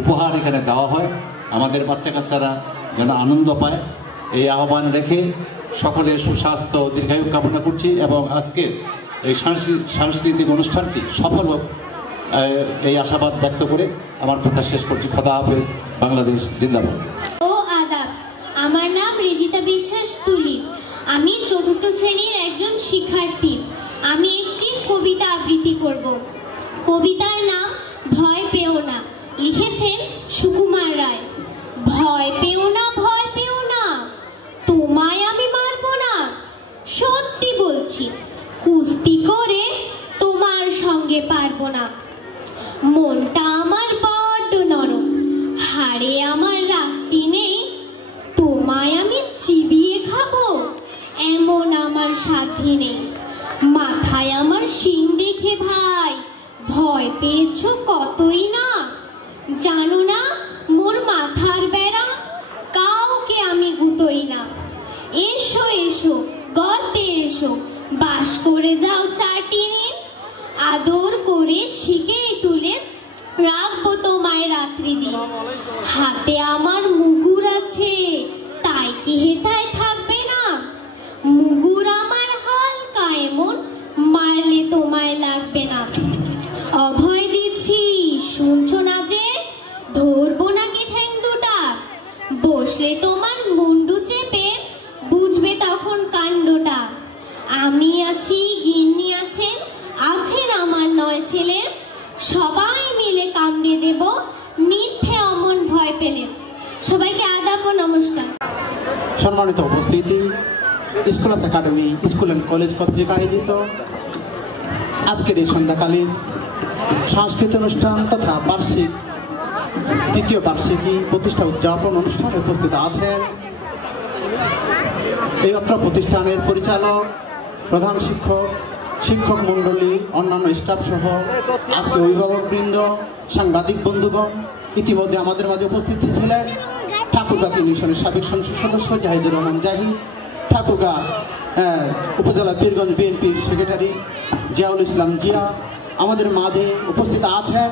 উপহার এখানে দেওয়া হয়, আমাদের বাচ্চা কাচ্চারা যেন আনন্দ পায়, এই আহ্বান রেখে সকলের সুস্বাস্থ্য দীর্ঘায়ু কামনা করছি এবং আজকের এই সাংস্কৃতিক অনুষ্ঠানটি সফল হোক এই আশাবাদ ব্যক্ত করে আমার কথা শেষ করছি। খোদা হাফেজ, বাংলাদেশ জিন্দাবাদ। ও আদাব, আমার নাম রিদিতা বিশ্বাস তুলি। আমি ৪র্থ শ্রেণীর একজন শিক্ষার্থী। আমি একটি কবিতা আবৃত্তি করব। কবিতার নাম ভয় পেও না, লিখেছেন সুকুমার রায়। ভয় পেও না, ভয় পেও না, তোমায় আমি মারব না। সত্যি বলছি, কুস্তি করে তোমার সঙ্গে পারবো না। মনটা আমার বড্ড নরম, হাড়ে আমার রাখতি নেই। তোমায় আমি চিবিয়ে খাবো এমন আমার সাথী নেই। মাথায় আমার শিং দেখে ভাই ভয় পেয়েছো কতই না। জানো না মোর মাথার বেড়া, কাউকে আমি গুতোই না। এসো এসো গর্তে এসো, বাস করে যাও চাটিনে। আদর করে শিখে তুলে রাখবো তোমায় রাত্রি দিন। হাতে আমার মুগুর আছে, তাই কি হেথায় থাকবে না। মুগুর আমার হালকা এমন, মারলে তোমায় লাগবে না। অভয় দিচ্ছি শুনছো না যে, ধরবো নাকি ঠ্যাং দুটা। বসলে তোমার মুন্ডু চেপে, বুঝবে তখন কাণ্ডটা। আমি আছি, গিন্নি আছেন, আছেন আমার 9 ছেলে। সবাই মিলে কামড়ে দেব মিথ্যে অমন ভয় পেলে। সবাইকে আদাব ও নমস্কার। সম্মানিত উপস্থিতি, scholars academy school and college কর্তৃক আয়োজিত আজকের এই সন্ধ্যাকালীন সাংস্কৃতিক অনুষ্ঠান তথা বার্ষিক 3য় বার্ষিকী প্রতিষ্ঠা উদযাপন অনুষ্ঠানে উপস্থিত আছেন এই অত্র প্রতিষ্ঠানের পরিচালক, প্রধান শিক্ষক, শিক্ষক মণ্ডলী, অন্যান্য স্টাফ সহ আজকে অভিভাবকবৃন্দ, সাংবাদিক বন্ধুগণ। ইতিমধ্যে আমাদের মাঝে উপস্থিত ছিলেন ঠাকুরগাঁ মিশনের সাবেক সংসদ সদস্য জাহিদুর রহমান জাহিদ, ঠাকুরগাঁ উপজেলা পীরগঞ্জ বিএনপির সেক্রেটারি জিয়াউল ইসলাম জিয়া। আমাদের মাঝে উপস্থিত আছেন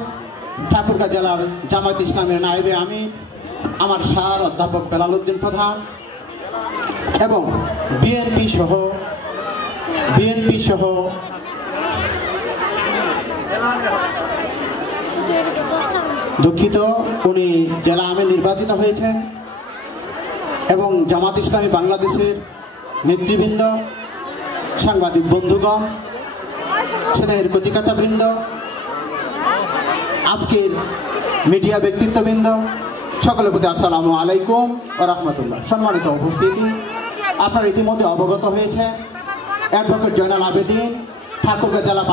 ঠাকুরগাঁ জেলার জামায়াত ইসলামের নায়েবে আমির আমার স্যার অধ্যাপক বেলাল উদ্দিন প্রধান এবং বিএনপি সহ দুঃখিত, উনি জেলা আমির নির্বাচিত হয়েছেন এবং জামাত ইসলামী বাংলাদেশের নেতৃবৃন্দ, সাংবাদিক বন্ধুগণ, সেনের কচিকাচাবৃন্দ, আজকের মিডিয়া ব্যক্তিত্ববৃন্দ, সকলের প্রতি আসসালামু আলাইকুম ওয়া রাহমাতুল্লাহ। সম্মানিত উপস্থিতি, আপনারা ইতিমধ্যে অবগত হয়েছে অ্যাডভোকেট জয়নাল আবেদিন ঠাকুরগাঁ জেলা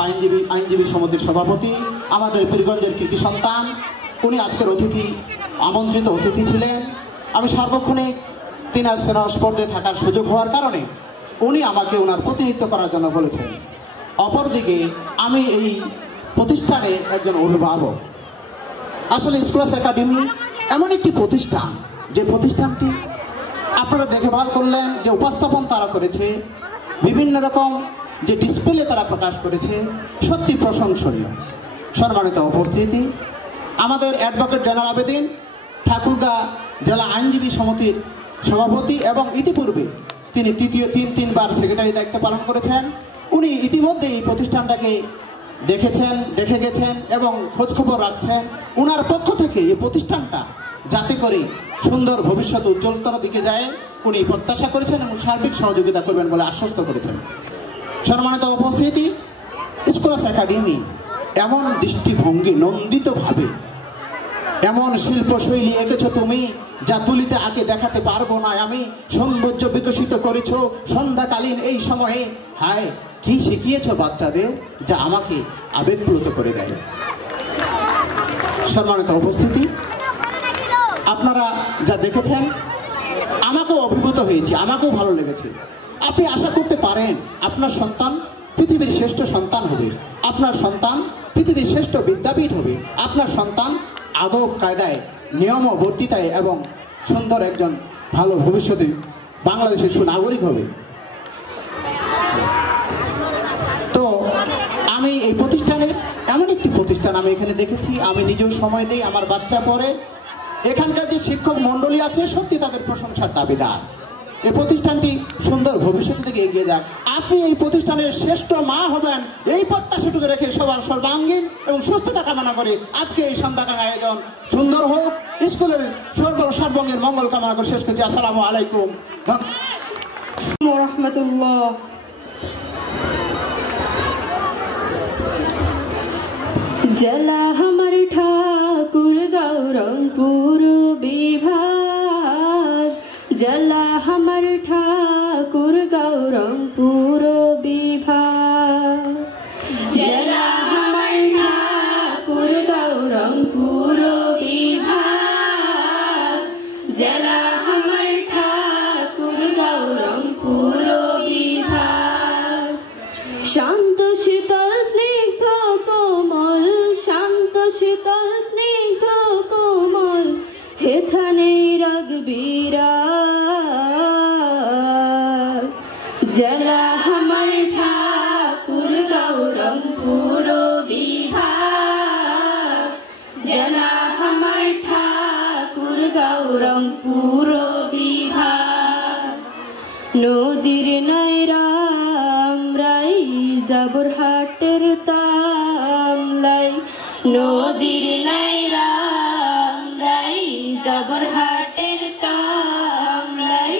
আইনজীবী সমিতির সভাপতি, আমাদের পীরগঞ্জের কৃতি সন্তান। উনি আজকের আমন্ত্রিত অতিথি ছিলেন। আমি সার্বক্ষণিক তিনার স্পর্ধে থাকার সুযোগ হওয়ার কারণে উনি আমাকে ওনার প্রতিনিধিত্ব করার জন্য বলেছেন। অপরদিকে আমি এই প্রতিষ্ঠানে একজন অভিভাবক। আসলে স্কলার্স একাডেমি এমন একটি প্রতিষ্ঠান, যে প্রতিষ্ঠানটি আপনারা দেখভাল করলেন যে উপস্থাপন তারা করেছে, বিভিন্ন রকম যে ডিসপ্লে তারা প্রকাশ করেছে, সত্যি প্রশংসনীয়। সম্মানিত উপস্থিতি, আমাদের অ্যাডভোকেট জয়নাল আবেদিন ঠাকুরগাঁ জেলা আইনজীবী সমিতির সভাপতি এবং ইতিপূর্বে তিনি তিনবার সেক্রেটারি দায়িত্ব পালন করেছেন। উনি ইতিমধ্যে এই প্রতিষ্ঠানটাকে দেখে গেছেন এবং খোঁজখবর রাখছেন। ওনার পক্ষ থেকে এই প্রতিষ্ঠানটা যাতে করে সুন্দর ভবিষ্যৎ উজ্জ্বলতর দিকে যায় উনি প্রত্যাশা করেছেন এবং সার্বিক সহযোগিতা করবেন বলে আশ্বস্ত করেছেন। সম্মানিত উপস্থিতি, স্কলার্স একাডেমি এমন দৃষ্টিভঙ্গি নন্দিতভাবে, এমন শিল্পশৈলী এঁকেছ তুমি যা তুলিতে আঁকে দেখাতে পারবো না আমি। সৌন্দর্য বিকশিত করেছ সন্ধ্যাকালীন এই সময়ে। হায়, কি শিখিয়েছ বাচ্চাদের যা আমাকে আবেগপ্লুত করে দেয়। সম্মানিত উপস্থিতি, আপনারা যা দেখেছেন আমাকেও অভিভূত হয়েছি, আমাকেও ভালো লেগেছে। আপনি আশা করতে পারেন আপনার সন্তান পৃথিবীর শ্রেষ্ঠ সন্তান হবে, আপনার সন্তান পৃথিবীর শ্রেষ্ঠ বিদ্যাপীঠ হবে, আপনার সন্তান আদব কায়দায়, নিয়ম ও বর্তিতায় এবং সুন্দর একজন ভালো ভবিষ্যতে বাংলাদেশের সুনাগরিক হবে। তো আমি এই প্রতিষ্ঠানের এমন একটি প্রতিষ্ঠান আমি এখানে দেখেছি, আমি নিজেও সময় দিই, আমার বাচ্চা পড়ে। এখানকার যে শিক্ষক মণ্ডলী আছে সত্যি তাদের প্রশংসার দাবিদার। এই প্রতিষ্ঠানটি সুন্দর ভবিষ্যতের দিকে এগিয়ে যায়। আপনি এই প্রতিষ্ঠানের শ্রেষ্ঠ মা হবেন এই প্রত্যাশাটুকু রেখে সবার সর্বাঙ্গীন এবং সুস্থতা কামনা করে আজকে এই সন্ধ্যাকাঙ্ক্ষা আয়োজন সুন্দর হোক, স্কুলের সর্বাঙ্গীন মঙ্গল কামনা করে শেষ করছি। আসসালামু আলাইকুম ওয়া রাহমাতুল্লাহ। জেলা আমার ঠাকুরগাঁও রংপুর বিভাগ, জেলা আমার ঠাকুরগাঁও রংপুর বিভাগ, জেলা আমার ঠাকুরগাঁও রংপুর বিভাগ, জেলা আমার ঠাকুরগাঁও রংপুর বিভাগ। শান্ত শীতল স্নিগ্ধ কোমল, শান্ত শীতল স্নিগ্ধ কোমল, হেথা নেই রাগ বিরাগ। জেলা আমার ঠাকুরগাঁও রংপুর বিভাগ, জেলা আমার ঠাকুরগাঁও রংপুর বিভাগ। নদীর নাইরাম রাই জাবরহাটের তামলাই, নদীর নাইরাম রাই জাবরহাটের তামলাই,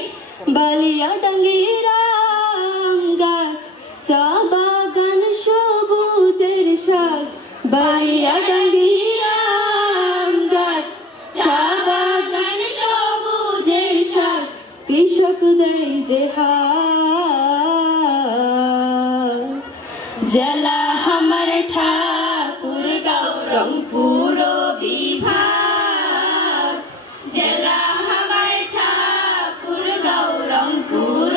বালিয়া ডাঙ্গির আম গাছ, চা বাগান সবুজের সাজ, বালিয়া ডাঙ্গির আম গাছ, চা বাগান সবুজের সাজ, কৃষক দেয় যে হাত। জেলা আমার ঠাকুরগাঁও রংপুর বিভাগ, জেলা আমার ঠাকুরগাঁও রংপুর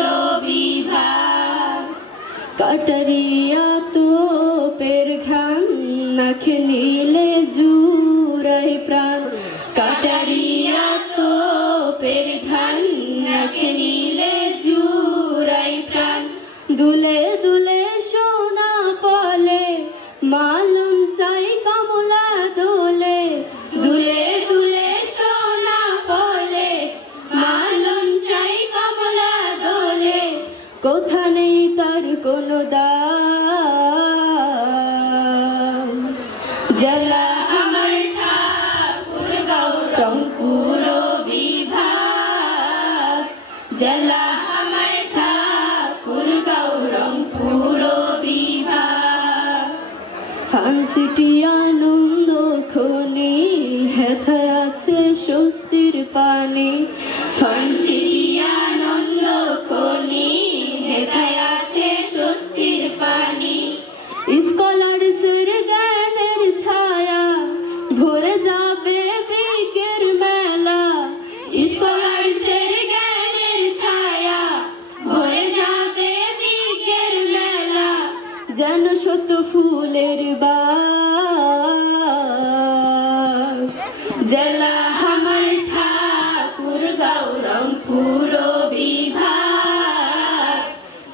বিভাগ। কাটারিয়া তোপের ঘ্রাণ নাখে নিলে জুড়াই প্রাণ, কাটারিয়া তোপের ঘ্রাণ নাখে নিলে জুড়াই প্রাণ। দুলে দুলে সোনা পলে মালুন চাই কমলা দোলে, দুলে দুলে সোনা পলে মালুন চাই কমলা দোলে, কোথা নেই তার কোনো দাম। জেলা আমার ঠাকুরগাঁও রংপুর বিভাগ, জেলা আমার ঠাকুরগাঁও রংপুর বিভাগ। ফান্সিটি আনন্দ খনি, হেথায় আছে স্বস্তির পানি, ফান্সিটি আনন্দ খনি, হেথায় আছে স্বস্তির পানি। স্কলারসের জ্ঞানের ছায়া ভরে যাবে বিকের মেলা, স্কলারসের জ্ঞানের ছায়া ভরে যাবে বিকের মেলা, যেন শত ফুলের বাগ। জেলা আমার ঠাকুরগাঁও রংপুর বিভাগ,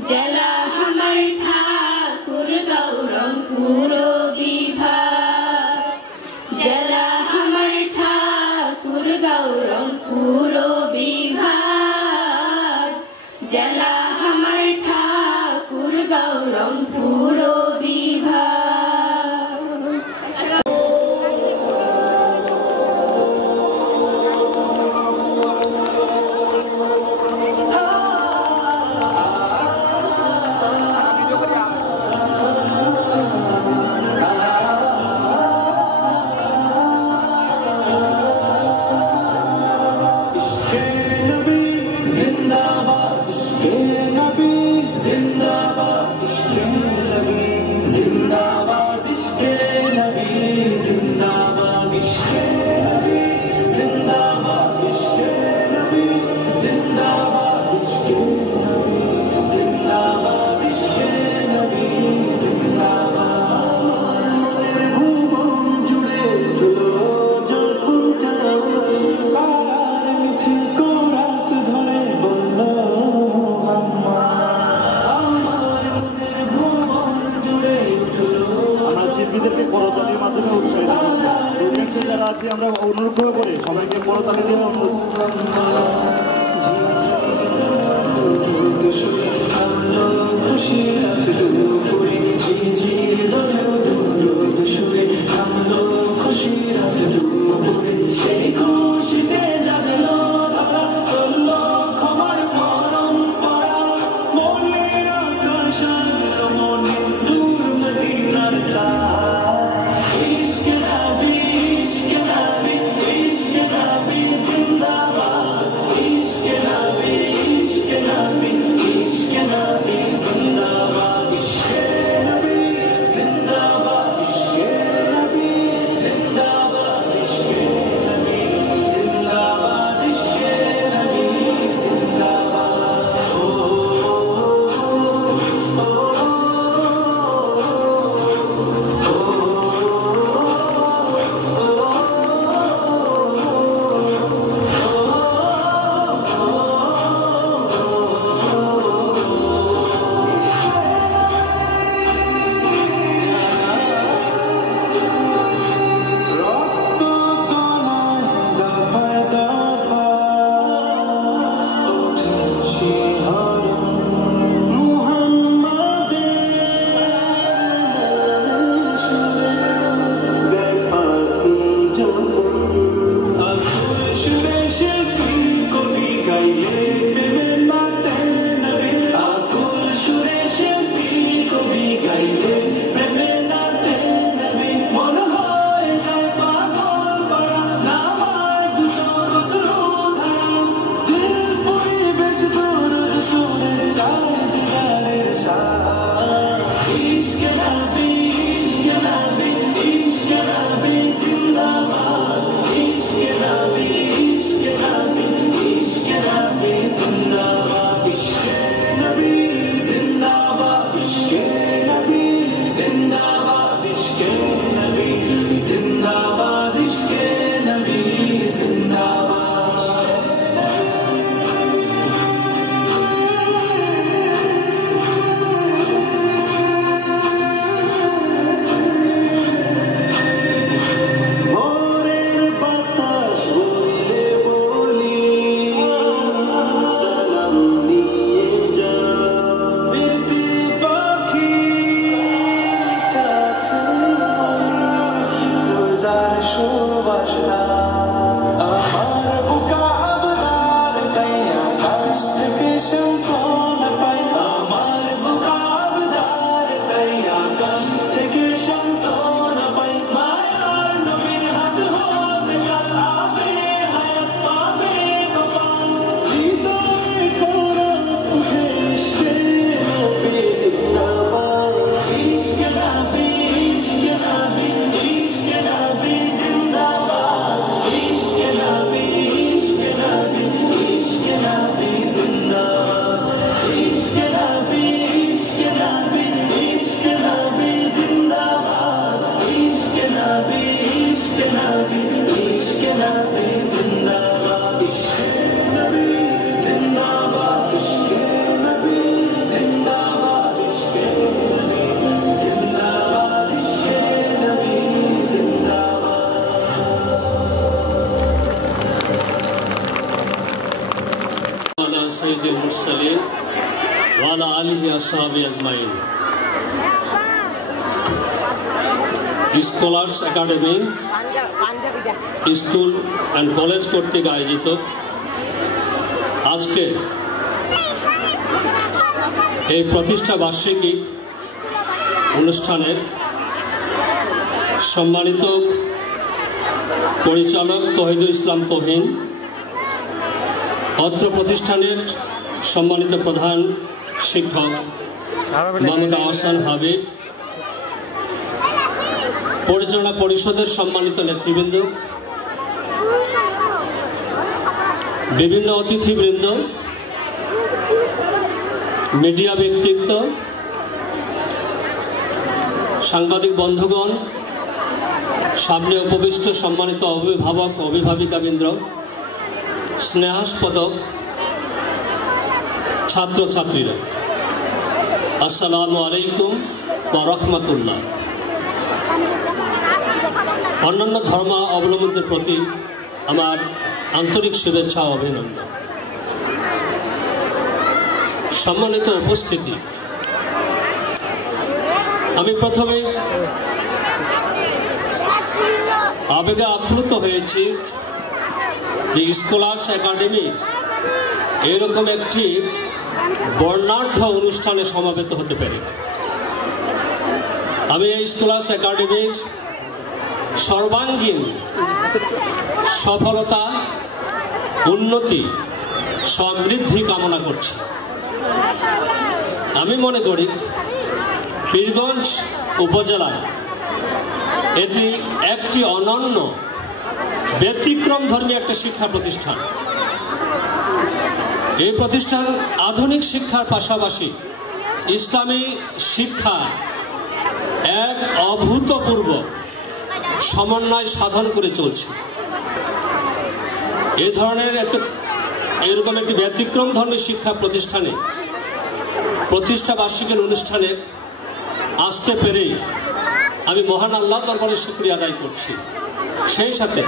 জেলা আমার ঠাকুরগাঁও রংপুর বিভাগ, জেলা আমার ঠাকুরগাঁও রংপুর বিভাগ, জেলা আমার ঠাকুরগাঁও রংপুর বিভাগ। করে সবাইকে করতালি দিয়ে Sayyidil Mursalin wa ala alihi ashabi ajmain. Scholars academy school and college কর্তৃক আয়োজিত আজকে এই প্রতিষ্ঠা বার্ষিকী অনুষ্ঠানের সম্মানিত পরিচালক তহিদুল ইসলাম তহিন, অত্র প্রতিষ্ঠানের সম্মানিত প্রধান শিক্ষক মোহাম্মদ আহসান হাবিব, পরিচালনা পরিষদের সম্মানিত নেতৃবৃন্দ, বিভিন্ন অতিথিবৃন্দ, মিডিয়া ব্যক্তিত্ব, সাংবাদিক বন্ধুগণ, সামনে উপবিষ্ট সম্মানিত অভিভাবক অভিভাবিকাবৃন্দ, স্নেহাস্পদ ছাত্রছাত্রীরা, আসসালামু আলাইকুম ওয়া রাহমাতুল্লাহ। অন্যান্য ধর্মাবলম্বীদের প্রতি আমার আন্তরিক শুভেচ্ছা ও অভিনন্দন। সম্মানিত উপস্থিতি, আমি প্রথমে আবেগে আপ্লুত হয়েছি যে স্কলার্স একাডেমি এরকম একটি বর্ণাঢ্য অনুষ্ঠানে সমবেত হতে পারে। আমি এই স্কলার্স একাডেমির সর্বাঙ্গীন সফলতা, উন্নতি, সমৃদ্ধি কামনা করছি। আমি মনে করি পীরগঞ্জ উপজেলায় এটি একটি অনন্য ব্যতিক্রমধর্মী একটা শিক্ষা প্রতিষ্ঠান। এই প্রতিষ্ঠান আধুনিক শিক্ষার পাশাপাশি ইসলামী শিক্ষা এক অভূতপূর্ব সমন্বয় সাধন করে চলছে। এই ধরনের এরকম একটি ব্যতিক্রমধর্মী শিক্ষা প্রতিষ্ঠানে প্রতিষ্ঠা বার্ষিকীর অনুষ্ঠানে আসতে পেরেই আমি মহান আল্লাহ দরবারে শুকরিয়া আদায় করছি। সেই সাথে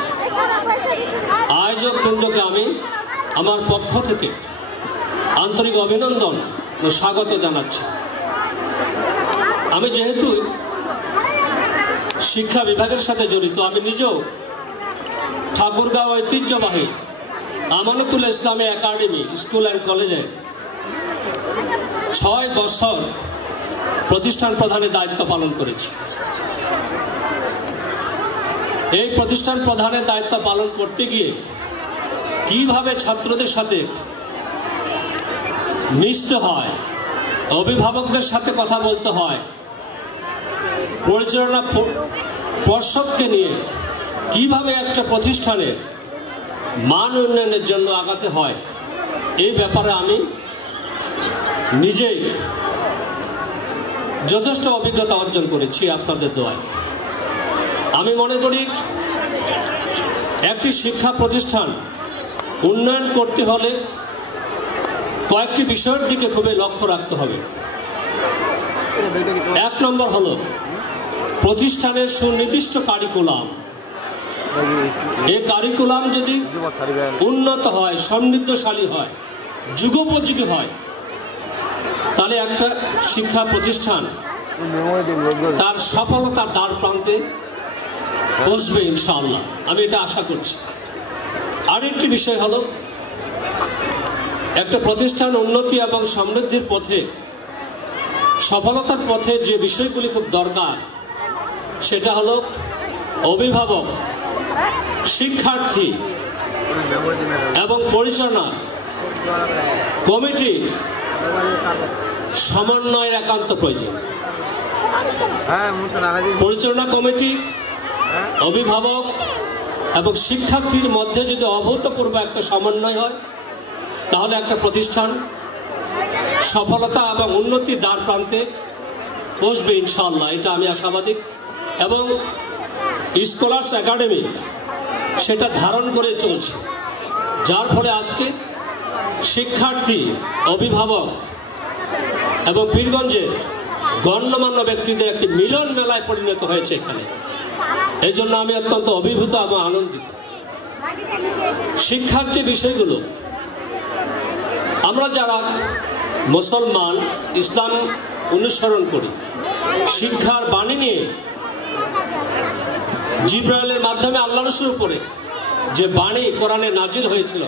আয়োজক বৃন্দকে আমি আমার পক্ষ থেকে আন্তরিক অভিনন্দন ও স্বাগত জানাচ্ছি। আমি যেহেতু শিক্ষা বিভাগের সাথে জড়িত, আমি নিজেও ঠাকুরগাঁও ঐতিহ্যবাহী আমানতুল ইসলামী একাডেমি স্কুল অ্যান্ড কলেজে 6 বছর প্রতিষ্ঠান প্রধানের দায়িত্ব পালন করেছি। এই প্রতিষ্ঠান প্রধানের দায়িত্ব পালন করতে গিয়ে কিভাবে ছাত্রদের সাথে মিশতে হয়, অভিভাবকদের সাথে কথা বলতে হয়, পরিচালনা পর্ষদকে নিয়ে কিভাবে একটা প্রতিষ্ঠানের মান উন্নয়নের জন্য আগাতে হয়, এই ব্যাপারে আমি নিজেই যথেষ্ট অভিজ্ঞতা অর্জন করেছি আপনাদের দোয়ায়। আমি মনে করি একটি শিক্ষা প্রতিষ্ঠান উন্নয়ন করতে হলে কয়েকটি বিষয়ের দিকে খুবই লক্ষ্য রাখতে হবে। 1 নম্বর হলো প্রতিষ্ঠানের সুনির্দিষ্ট কারিকুলাম। এই কারিকুলাম যদি উন্নত হয়, সমৃদ্ধশালী হয়, যুগোপযোগী হয়, তাহলে একটা শিক্ষা প্রতিষ্ঠান তার সফলতার দ্বার প্রান্তে পৌঁছবে ইনশাআল্লাহ, আমি এটা আশা করছি। আরেকটি বিষয় হলো একটা প্রতিষ্ঠান উন্নতি এবং সমৃদ্ধির পথে, সফলতার পথে যে বিষয়গুলি খুব দরকার সেটা হলো অভিভাবক, শিক্ষার্থী এবং পরিচালনা কমিটির সমন্বয়ের একান্ত প্রয়োজন। পরিচালনা কমিটি, অভিভাবক এবং শিক্ষার্থীর মধ্যে যদি অভূতপূর্ব একটা সমন্বয় হয়, তাহলে একটা প্রতিষ্ঠান সফলতা এবং উন্নতির দ্বার প্রান্তে পৌঁছবে ইনশাআল্লাহ, এটা আমি আশাবাদী। এবং স্কলার্স একাডেমি সেটা ধারণ করে চলছে, যার ফলে আজকে শিক্ষার্থী, অভিভাবক এবং পীরগঞ্জের গণ্যমান্য ব্যক্তিদের একটি মিলন মেলায় পরিণত হয়েছে এখানে। এই জন্য আমি অত্যন্ত অভিভূত এবং আনন্দিত। শিক্ষার যে বিষয়গুলো, আমরা যারা মুসলমান, ইসলাম অনুসরণ করি, শিক্ষার বাণী নিয়ে জিবরাইলের মাধ্যমে আল্লাহ রাসূলের উপরে যে বাণী কোরআনে নাজিল হয়েছিল,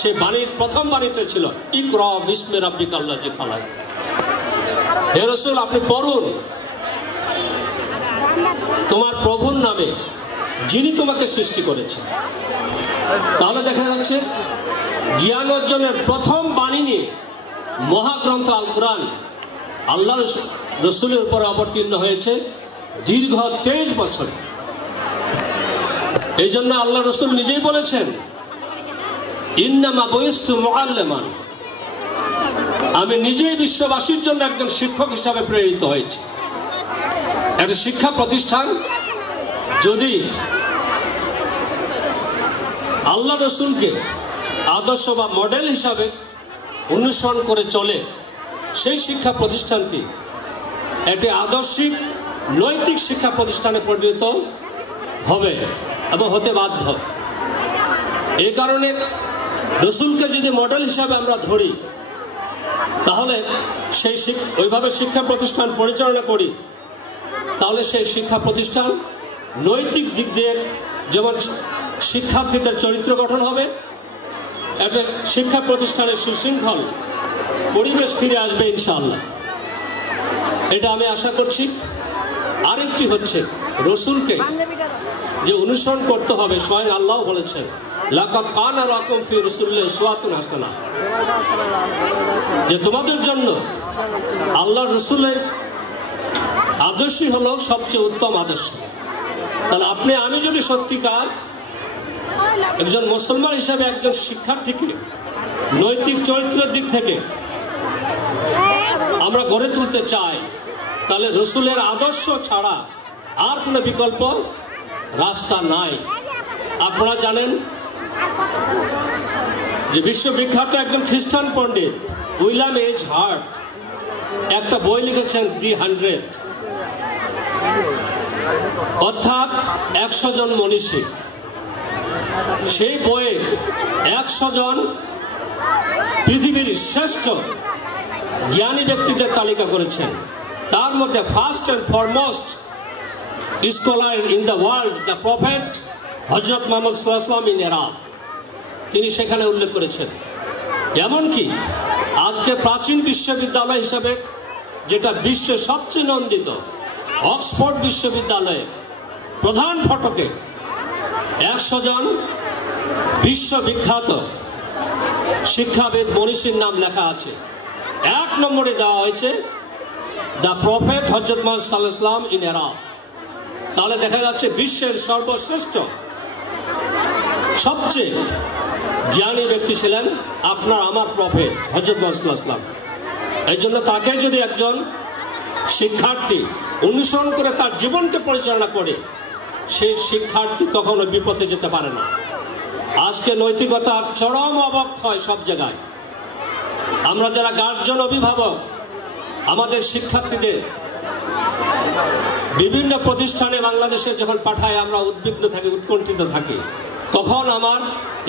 সেই বাণীর প্রথম বাণীটা ছিল ইকরা বিসমি রাব্বিকাল লাযী খালাক। হে রাসূল, আপনি পড়ুন তোমার প্রভুর নামে, যিনি তোমাকে সৃষ্টি করেছেন। তাহলে দেখা যাচ্ছে জ্ঞান অর্জনের প্রথম বাণী নিয়ে মহাগ্রন্থ আল কোরআন আল্লাহ রাসূলের উপরে অবতীর্ণ হয়েছে দীর্ঘ 23 বছর। এই জন্য আল্লাহ রাসূল নিজেই বলেছেন, ইন্নামা বুইস্তু মুআল্লিমান, আমি নিজেই বিশ্ববাসীর জন্য একজন শিক্ষক হিসাবে প্রেরিত হয়েছি। একটা শিক্ষা প্রতিষ্ঠান যদি আল্লাহ রাসূলকে আদর্শ বা মডেল হিসাবে অনুসরণ করে চলে, সেই শিক্ষা প্রতিষ্ঠানটি একটি আদর্শিক নৈতিক শিক্ষা প্রতিষ্ঠানে পরিণত হবে এবং হতে বাধ্য। এই কারণে রসুলকে যদি মডেল হিসাবে আমরা ধরি, তাহলে সেই ওইভাবে শিক্ষা প্রতিষ্ঠান পরিচালনা করি, তাহলে সেই শিক্ষা প্রতিষ্ঠান নৈতিক দিক দিয়ে যেমন শিক্ষার্থীদের চরিত্র গঠন হবে, একটা শিক্ষা প্রতিষ্ঠানের সুশৃঙ্খল পরিবেশ ফিরে আসবে ইনশাআল্লাহ, এটা আমি আশা করছি। আরেকটি হচ্ছে রসুলকে যে অনুসরণ করতে হবে, স্বয়ং আল্লাহ বলেছেন লাকাদ কানা লাকুম ফি রাসূলিল্লাহি উসওয়াতুন হাসানাহ, যে তোমাদের জন্য আল্লাহর রসুলের আদর্শই হলো সবচেয়ে উত্তম আদর্শ। তাহলে আপনি আমি যদি সত্যিকার একজন মুসলমান হিসাবে একজন শিক্ষার্থীকে নৈতিক চরিত্রের দিক থেকে আমরা গড়ে তুলতে চাই, তাহলে রসুলের আদর্শ ছাড়া আর কোনো বিকল্প রাস্তা নাই। আপনারা জানেন যে বিশ্ববিখ্যাত একজন খ্রিস্টান পণ্ডিত উইলিয়াম এইচ হার্ট একটা বই লিখেছেন দি 100, অর্থাৎ 100 জন মনীষী। সেই বইয়ে 100 জন পৃথিবীর শ্রেষ্ঠ জ্ঞানী ব্যক্তিদের তালিকা করেছেন। তার মধ্যে first and foremost scholar in the world the prophet হযরত মুহাম্মদ সাল্লাল্লাহু আলাইহি ওয়াসাল্লাম ইন আরব, তিনি সেখানে উল্লেখ করেছেন। এমনকি আজকে প্রাচীন বিশ্ববিদ্যালয় হিসাবে যেটা বিশ্বের সবচেয়ে নন্দিত অক্সফোর্ড বিশ্ববিদ্যালয়ে প্রধান ফটকে 100 জন বিশ্ববিখ্যাত শিক্ষাবিদ মনীষীর নাম লেখা আছে। 1 নম্বরে দেওয়া হয়েছে দ্য প্রফেট হযরত মুহাম্মদ সাল্লাল্লাহু আলাইহি ওয়াসাল্লাম ইন আরব। তাহলে দেখা যাচ্ছে বিশ্বের সর্বশ্রেষ্ঠ সবচেয়ে জ্ঞানী ব্যক্তি ছিলেন আপনার আমার প্রফেট হযরত মুহাম্মদ সাল্লাল্লাহু আলাইহি ওয়াসাল্লাম। এই জন্য তাকে যদি একজন শিক্ষার্থী অনুসরণ করে তার জীবনকে পরিচালনা করে, সেই শিক্ষার্থী কখনো বিপথে যেতে পারে না। আজকে নৈতিকতার চরম অবক্ষয় সব জায়গায়। আমরা যারা গার্জিয়ান অভিভাবক আমাদের শিক্ষার্থীদের বিভিন্ন প্রতিষ্ঠানে বাংলাদেশে যখন পাঠায়, আমরা উদ্বিগ্ন থাকি, উৎকণ্ঠিত থাকি, কখন আমার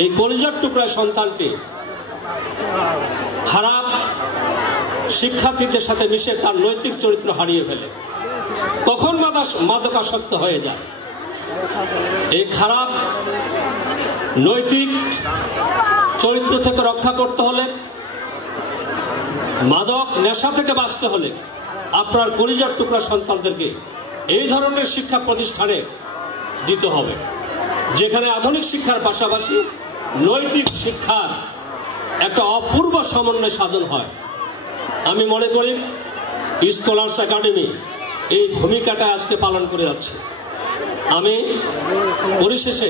এই কলিজার টুকরা সন্তানটি খারাপ শিক্ষার্থীদের সাথে মিশে তার নৈতিক চরিত্র হারিয়ে ফেলে, কখন মাদকাসক্ত হয়ে যায়। এই খারাপ নৈতিক চরিত্র থেকে রক্ষা করতে হলে, মাদক নেশা থেকে বাঁচতে হলে আপনার কলিজার টুকরা সন্তানদেরকে এই ধরনের শিক্ষা প্রতিষ্ঠানে দিতে হবে, যেখানে আধুনিক শিক্ষার পাশাপাশি নৈতিক শিক্ষার একটা অপূর্ব সমন্বয় সাধন হয়। আমি মনে করি স্কলার্স একাডেমি এই ভূমিকাটা আজকে পালন করে যাচ্ছে। আমি পরিশেষে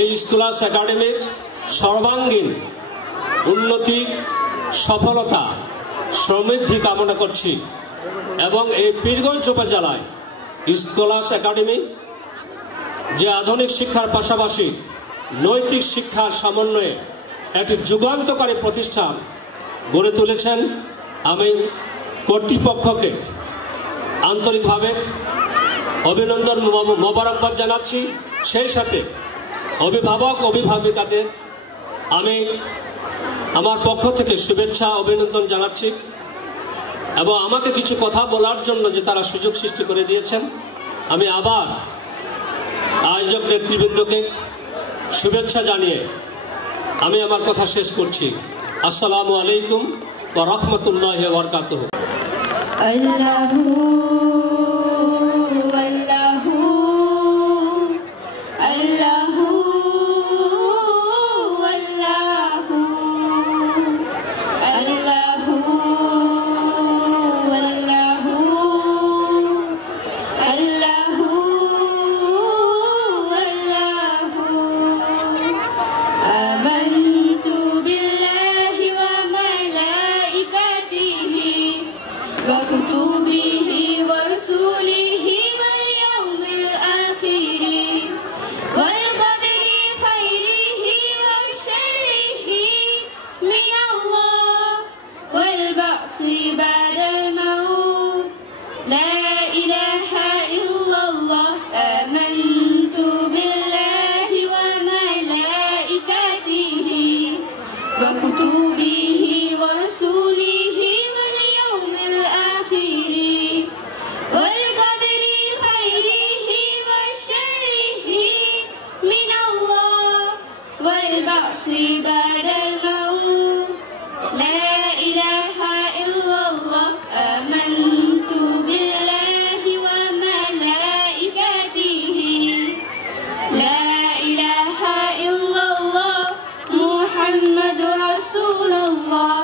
এই স্কলার্স একাডেমির সর্বাঙ্গীন উন্নতি, সফলতা, সমৃদ্ধি কামনা করছি এবং এই পীরগঞ্জ উপজেলায় স্কলার্স একাডেমি যে আধুনিক শিক্ষার পাশাপাশি নৈতিক শিক্ষার সমন্বয়ে একটি যুগান্তকারী প্রতিষ্ঠান গড়ে তুলেছেন, আমি কর্তৃপক্ষকে আন্তরিকভাবে অভিনন্দন মোবারকবাদ জানাচ্ছি। সেই সাথে অভিভাবক অভিভাবিকাদের আমি আমার পক্ষ থেকে শুভেচ্ছা অভিনন্দন জানাচ্ছি এবং আমাকে কিছু কথা বলার জন্য যে তারা সুযোগ সৃষ্টি করে দিয়েছেন, আমি আবার আয়োজক নেতৃবৃন্দকে শুভেচ্ছা জানিয়ে আমি আমার কথা শেষ করছি। আসসালামু আলাইকুম ওয়া রাহমাতুল্লাহি ওয়া বারাকাতুহু। আল্লাহু আল্লাহু আল্লাহু আল্লাহু আল্লাহু আল্লাহু আল্লাহু আল্লাহু আমানতু বিল্লাহি ওয়া মালাইকাতিহি ওয়া কুতুবিহি ওয়া والبعث بعد الموت لا إله إلا الله آمنت بالله وملائكته لا إله إلا الله محمد رسول الله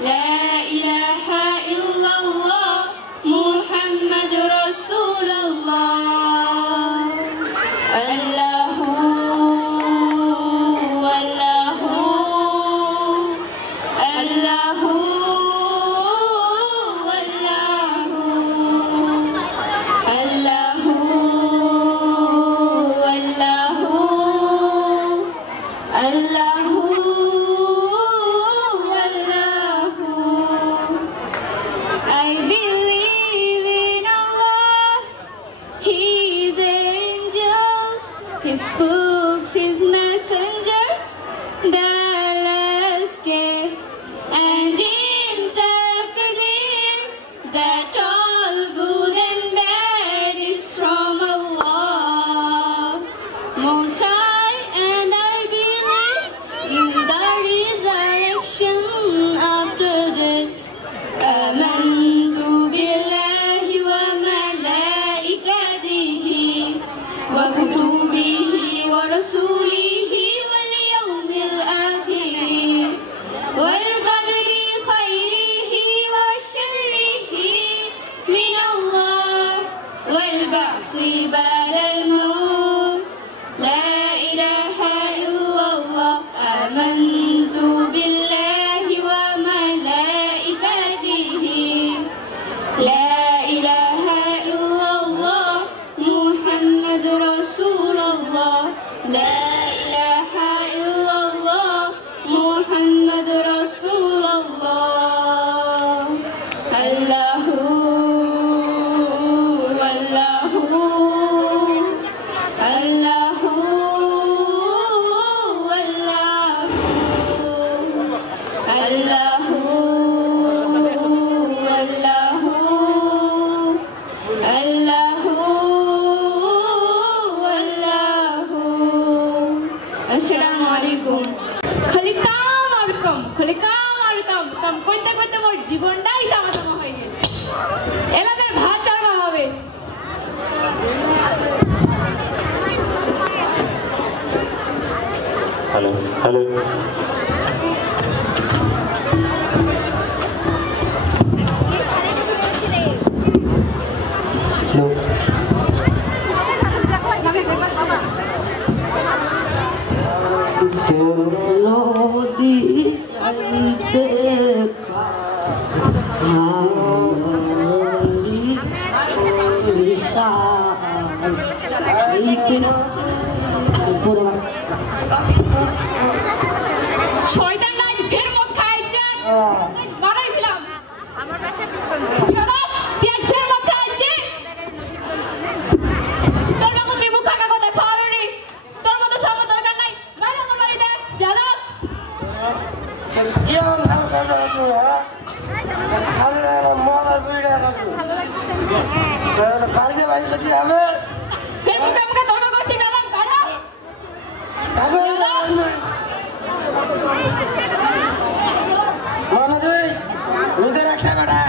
لا إله إلا الله محمد رسول الله الله الله الله الله الله I believe in Allah, His angels, His books, His messengers, the last day, and in Taqdeer, that all good and bad is from Allah Most High, and I believe in the resurrection after death. آمنت بالله وملائكته وكتبه ورسوله واليوم الآخر والقدر خيره وشره من الله والبعث بعد الموت لا إله إلا الله آمنت بالله وملائكته لا إله إلا الله محمد رسول الله لا إله إلا الله محمد رسول الله الله الله الله الله الله السلام عليكم খালি কাম আর কাম খালি কাম আর কাম কাম করতে করতে মোর জীবনটাই তামাতামা হয়ে গেছে এলাকার ভাত চাড়া হবে হ্যালো হ্যালো নদী চাইতে শয়তান আজ ফের মদ খাইছে মারাই ফেলাম আমার পাশে তেজ ফের মদ খাইছে তোর বাবু তুমি মুখ কাকা কথা খাওয়ারনি তোর মতো সব দরকার নাই বাইরে আমার বাড়িতে দাদা কি আমার নাম কাছে আছে খালি মলার বিড়ে আছে বাড়িতে বাড়ি যদি হবে ফের মুখে মুখে তর্ক করছি দাদা মনে তুই রোদের একটা বেটা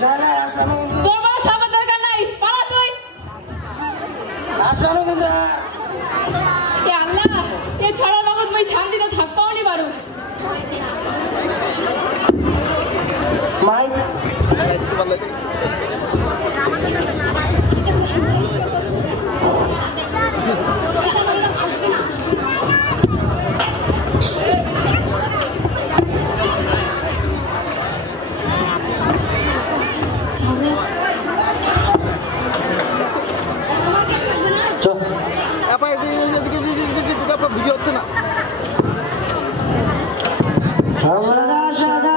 চাইলে আসবানো কিন্তু তোর মতো সব দরকার নাই পালা তুই আসবানো কিন্তু এ আল্লাহ এ ছড়া বাগত মই শান্তিতে থাকতেও নি পারু মাই ভিডিও হচ্ছে না সাদা সাদা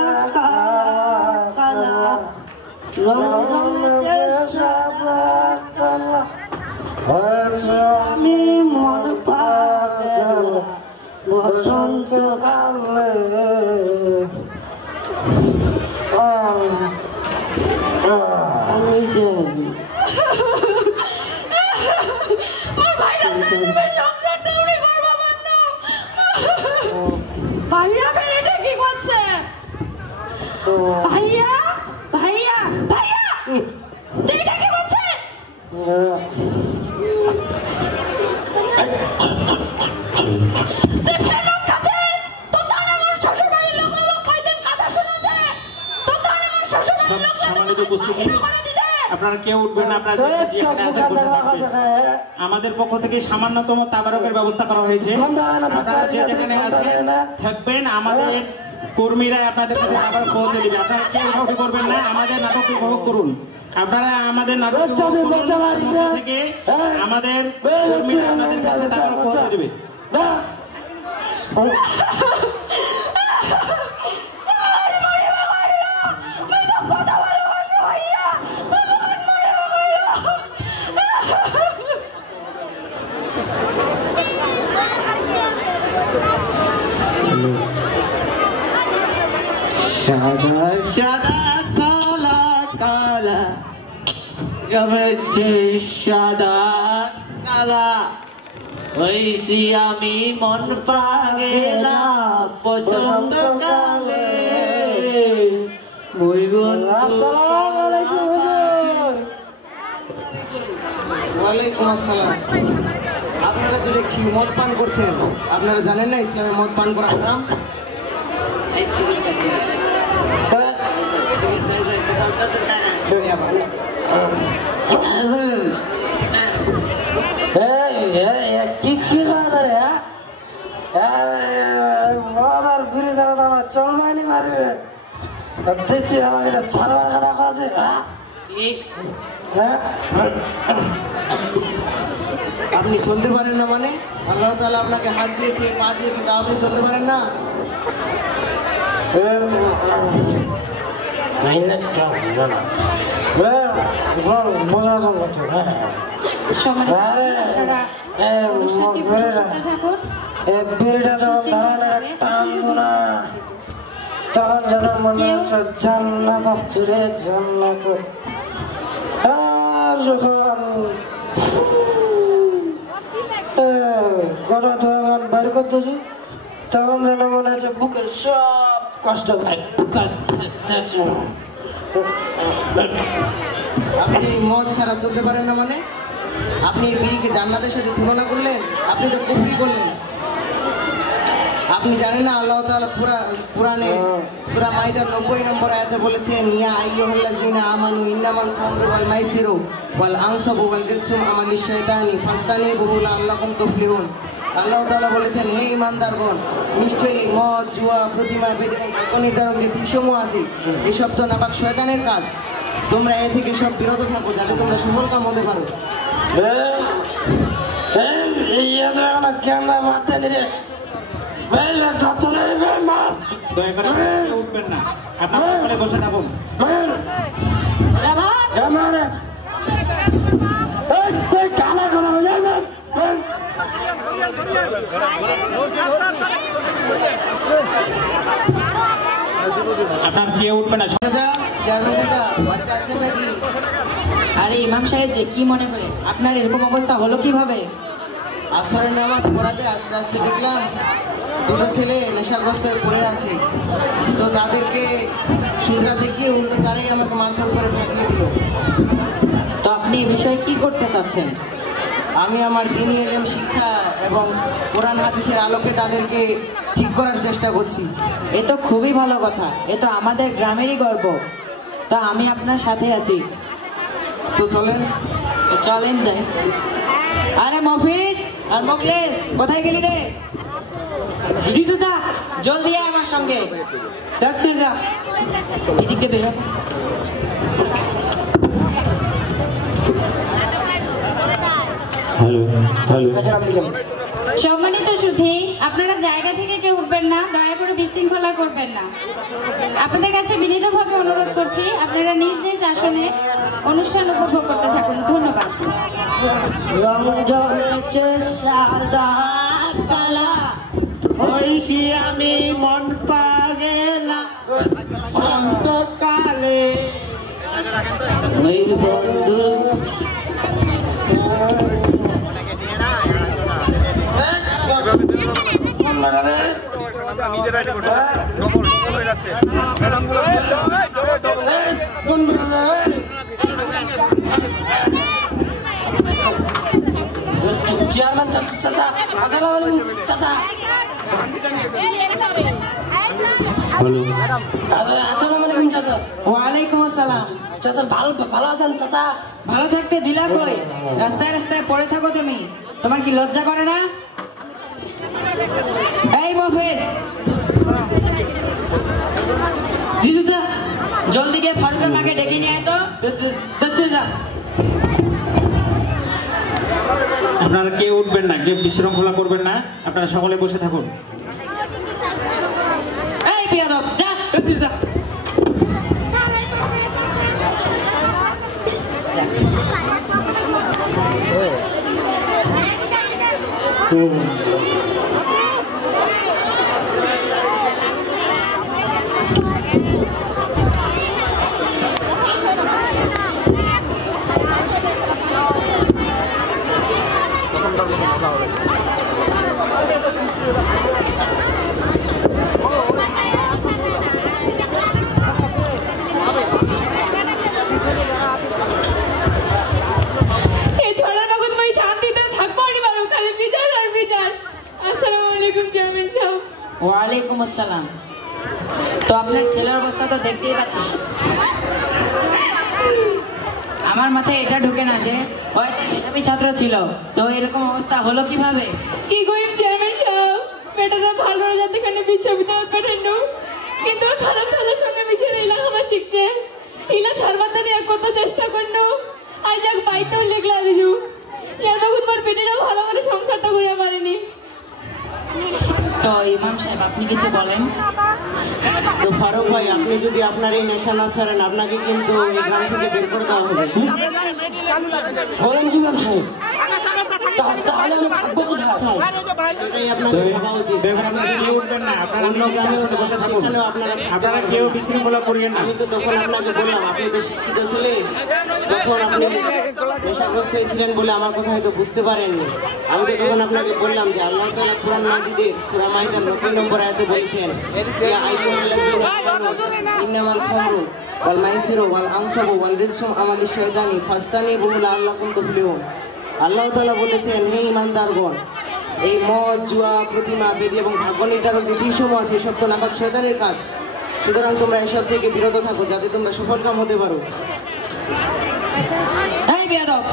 কালা রঙে সাদা কালা হয়েছে আমি মন পাগল বসন্ত কালে আমি যে ভাইটা সংসারটা উড়ে করবো আমার না ভাইয়া এটা কি করছে? ভাইয়া ভাইয়া ভাইয়া তুই এটা কি করছিস? তুই ফেরত কাছে তো তাহলে আমার শ্বশুর বাড়ির লোক কয়দিন কথা শুনেছে তো তাহলে আমার শ্বশুর বাড়ির লোক সম্মানিত উপস্থিতি, আপনারা কেউ উঠবেন না। আপনারা আমাদের পক্ষ থেকে সামান্যতম তাবারকের ব্যবস্থা করা হয়েছে। আপনারা যে যেখানে আছেন থাকবেন, আমাদের কর্মীরা আপনাদের কাছে তাবারক পৌঁছে দিবে। আপনারা কেউ কাউকে করবেন না, আমাদের নাটক উপভোগ করুন। আপনারা আমাদের নাটক থেকে আমাদের কর্মীরা আপনাদের কাছে তাবারক পৌঁছে দিবে। সাদা সাদা কালা কালা গমেছে সাদা কালা হইছি আমি মন পাগেলা পছন্দ কালে আসসালামু আলাইকুম হুজুর। ওয়ালাইকুম আসসালাম। আপনারা যে দেখছি মদ পান করছেন, আপনারা জানেন না ইসলামে মদ পান করা হারাম? কি মদার বিড়ি ছাড়া তো আমার চলবানি মারি রে। দেখছি আমাকে ছাড়বার কথা আছে। আপনি চলতে পারেন না মানে? আল্লাহ তাআলা আপনাকে হাত দিয়েছে, পা দিয়েছে, তা আপনি চলতে পারেন না? তখন যেন মনে হচ্ছে জান্নাত চুরে জান্নাত। যখন গোটা দোকান বের করতেছি তখন যেন মনে হচ্ছে বুকের সব কষ্ট ভাই। আপনি মদ ছাড়া চলতে পারেন না মানে? আপনি বিড়িকে জান্নাতের সাথে তুলনা করলেন? আপনি তো কুফরি করলেন। আপনি জানেন না আল্লাহ তাআলা কুরআনে সূরা মাইদার 90 নম্বর আয়াতে বলেছেন, ইয়া আইয়ুহাল্লাযিনা আমানু ইন্নামাল খামরু ওয়াল মাইসিরু ওয়াল আনসাবু ওয়াল জিসম আমালিশ শাইতানি ফাসতানিবুহু লাআল্লাকুম তুফলিহুন। আল্লাহ তাআলা বলেছেন, হে ঈমানদারগণ, নিশ্চয়ই মদ, জুয়া, প্রতিমা, বেদী, ভাগ্য নির্ধারক যে তীরসমূহ আছে এসব তো নাপাক শয়তানের কাজ। তোমরা এ থেকে সব বিরত থাকো যাতে তোমরা সফল কাম হতে পারো। দয়া করে উঠবেন না, আপনারা বসে থাকুন। আপনার কে উঠবে না? চেয়ারম্যান চাচা বাড়িতে আসেন নাকি? আরে ইমাম সাহেব যে কি মনে করে আপনার এরকম অবস্থা হলো কিভাবে? আসরের নামাজ পড়াতে আস্তে আস্তে দেখলাম দুটো ছেলে নেশাগ্রস্ত হয়ে পড়ে আছে। তো তাদেরকে শুধরাতে গিয়ে উল্টো তারাই আমাকে মারধর করে ভাগিয়ে দিল। তো আপনি এই বিষয়ে কি করতে চাচ্ছেন? আমি আমার দ্বীনি ইলম শিক্ষা এবং কোরআন হাদিসের আলোকে তাদেরকে ঠিক করার চেষ্টা করছি। এ তো খুবই ভালো কথা, এ তো আমাদের গ্রামেরই গর্ব। তা আমি আপনার সাথে আছি। তো চলেন চলেন যাই। আরে মফিজ আর মোকলেশ কোথায় গেলি রে? জি দাদা, জলদি আয় আমার সঙ্গে। যাচ্ছে যা, এদিকে বেরো। সম্মানিত সুধী, আপনারা জায়গা থেকে কেউ উঠবেন না, দয়া করে বিশৃঙ্খলা করবেন না। আপনাদের কাছে বিনীতভাবে অনুরোধ করছি আপনারা নিজ নিজ আসনে অনুষ্ঠান উপভোগ করতে থাকুন। ধন্যবাদ। সাদা কালা হইছি আমি মন পাগেলা অন্তকালে বন্ধু কোন বেড়ালে কোন বেড়ালে চেয়ারম্যান চাচা চাচা আসসালামু আলাইকুম চাচা আসসালামু আলাইকুম চাচা ওয়ালাইকুম আসসালাম। চাচা ভালো আছেন চাচা ভালো থাকতে দিলা কই? রাস্তায় রাস্তায় পড়ে থাকো তুমি, তোমার কি লজ্জা করে না? এই মফিজ, জিজুদা জলদি গিয়ে ফারুকের মাকে ডেকে নিয়ে আয় তো। আপনারা কেউ উঠবেন না, কেউ বিশৃঙ্খলা করবেন না, আপনারা সকলে বসে থাকুন। এই বিয়াদব যা যা। ওয়ালাইকুম আসসালাম। তো আপনার ছেলের অবস্থা তো দেখতেই পাচ্ছি। আমার মাথায় এটা ঢুকে না যে আমি ছাত্র ছিল, তো এরকম অবস্থা হলো কিভাবে? কি কইম চেয়ারম্যান সাহেব, বেটাটা ভালো রেজাল্ট এখানে বিশ্ববিদ্যালয় পাঠানো, কিন্তু খারাপ ছেলের সঙ্গে মিশে লেখাপড়া শিখছে। ইলা ছাড়বার জন্য কত চেষ্টা করলো, আজ এক বাইতেও লিখলা দিলু। ইয়ার বাবু তোমার বেটিরা ভালো করে সংসারটা করিয়া পারেনি। তো ইমাম সাহেব আপনি কিছু বলেন। তো ফারুক ভাই, আপনি যদি আপনার এই নেশা না ছাড়েন, আপনাকে কিন্তু এই গ্রাম থেকে বের করে দেওয়া হবে। বলেন কি ইমাম সাহেব? তাহলে আমি থাকবো কোথায়? সেটাই আপনাকে ভাবা উচিত। অন্য গ্রামে বসে থাকুন, আপনারা কেউ বিশৃঙ্খলা করিয়েন না। আমি তো তখন আপনাকে বললাম, আপনি তো শিক্ষিত ছেলে, তখন আপনি নেশাগ্রস্ত হয়েছিলেন বলে আমার কথা হয়তো বুঝতে পারেননি। আমি তো তখন আপনাকে বললাম যে আল্লাহ তাআলা কুরআন মাজিদে সূরা মাইদার 90 নম্বর আয়াতে বলেছেন, ইয়া আইয়ুহাল্লাযীনা আমানু ইন্নামাল খামরু ওয়াল মাইসিরু ওয়াল আনসাবু ওয়াল রিজসু আমালিশ শাইতানি ফাস্তানিবুহু লাআল্লাকুম তুফলিহুন। আল্লাহ তাআলা বলেছেন, হে ঈমানদারগণ, এই মদ, জুয়া, প্রতিমা, বেদি এবং ভাগ্য নির্ধারক যে বিষসমূহ আছে, এসব তো নাপাক শয়তানের কাজ। সুতরাং তোমরা এসব থেকে বিরত থাকো, যাতে তোমরা সফলকাম হতে পারো। এই বিয়াদব,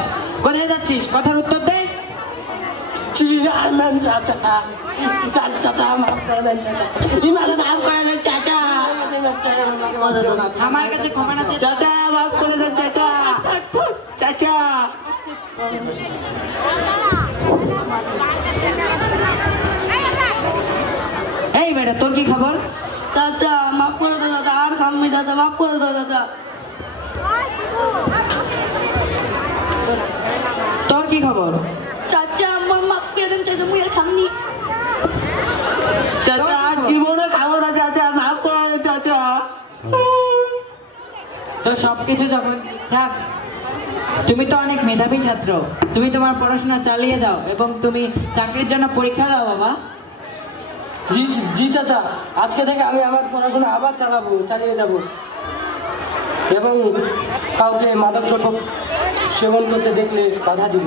কোথায় যাচ্ছিস? কথার উত্তর দে। চেয়ারম্যান চাচা চাচা মাফ করে দেন চাচা, ইমাম মাফ করে দেন চাচা, আমার কাছে ক্ষমা না চাচা মাফ করে দেন চাচা চাচা। এই বেটা, তোর কি খবর? চাচা মাফ করে দাও চাচা, আর খাম্মি চাচা, মাফ করে দাও চাচা। তোর কি খবর? চাচা আমার মাফ করে দেন চাচা, মুই আর খামনি। চাচা আর জীবনে খাবো না চাচা, মাফ করে দেন চাচা। তো সবকিছু যখন ঠিকঠাক, তুমি তো অনেক মেধাবী ছাত্র, তুমি তোমার পড়াশোনা চালিয়ে যাও এবং তুমি চাকরির জন্য পরীক্ষা দাও বাবা। জি জি চাচা, আজকে থেকে আমি আমার পড়াশোনা আবার চালিয়ে যাব এবং কাউকে মাদক দ্রব্য সেবন করতে দেখলে বাধা দিব।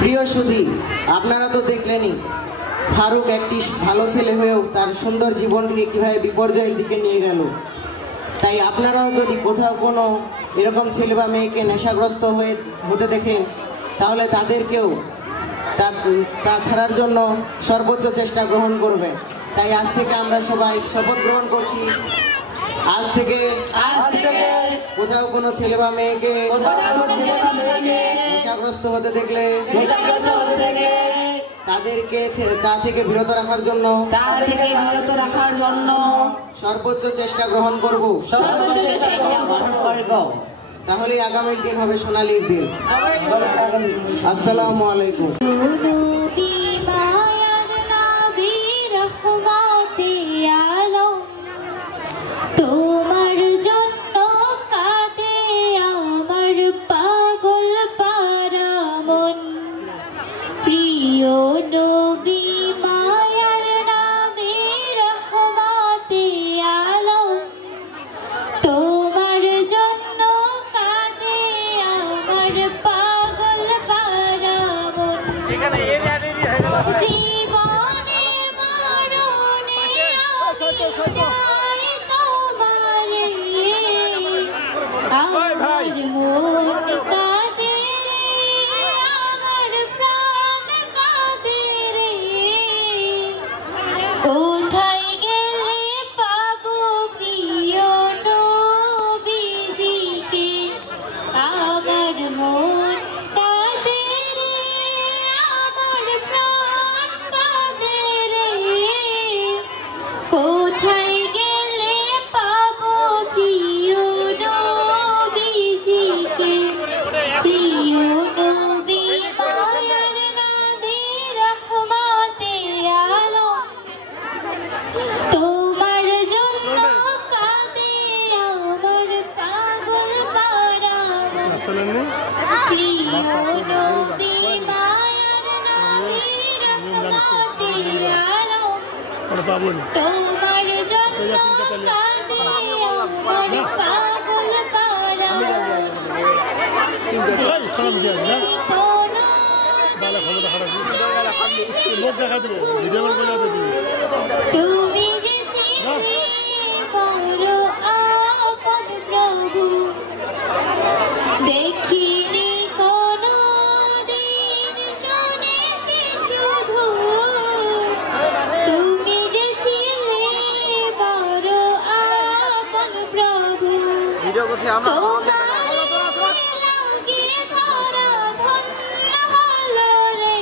প্রিয় সুধী, আপনারা তো দেখলেনই ফারুক একটি ভালো ছেলে হয়েও তার সুন্দর জীবনটিকে কিভাবে বিপর্যয়ের দিকে নিয়ে গেল। তাই আপনারাও যদি কোথাও কোনো এরকম ছেলে বা মেয়েকে নেশাগ্রস্ত হতে দেখেন, তাহলে তাদেরকেও তা ছাড়ার জন্য সর্বোচ্চ চেষ্টা গ্রহণ করবেন। তাই আজ থেকে আমরা সবাই শপথ গ্রহণ করছি, আজ থেকে কোথাও কোনো ছেলে বা মেয়েকে নেশাগ্রস্ত হতে দেখলে তাদেরকে তা থেকে বিরত রাখার জন্য সর্বোচ্চ চেষ্টা গ্রহণ করব। তাহলে আগামীর দিন হবে সোনালীর দিন। আসসালামু আলাইকুম। তোমার জন্য কাঁদে আমার প্রিয় নবী মায়ার নবী রহমতের আলম তোমার জন্য কাঁদে আমার পাগল পারা দেখিনি কোনো তুমি যে ছিলে বড় আপন প্রভু দেখিনি কোনো দিন শুনেছি শুধু তুমি যে ছিলে বড় আপন প্রভু তোমার লাগে ধরা ধন্য হলো রে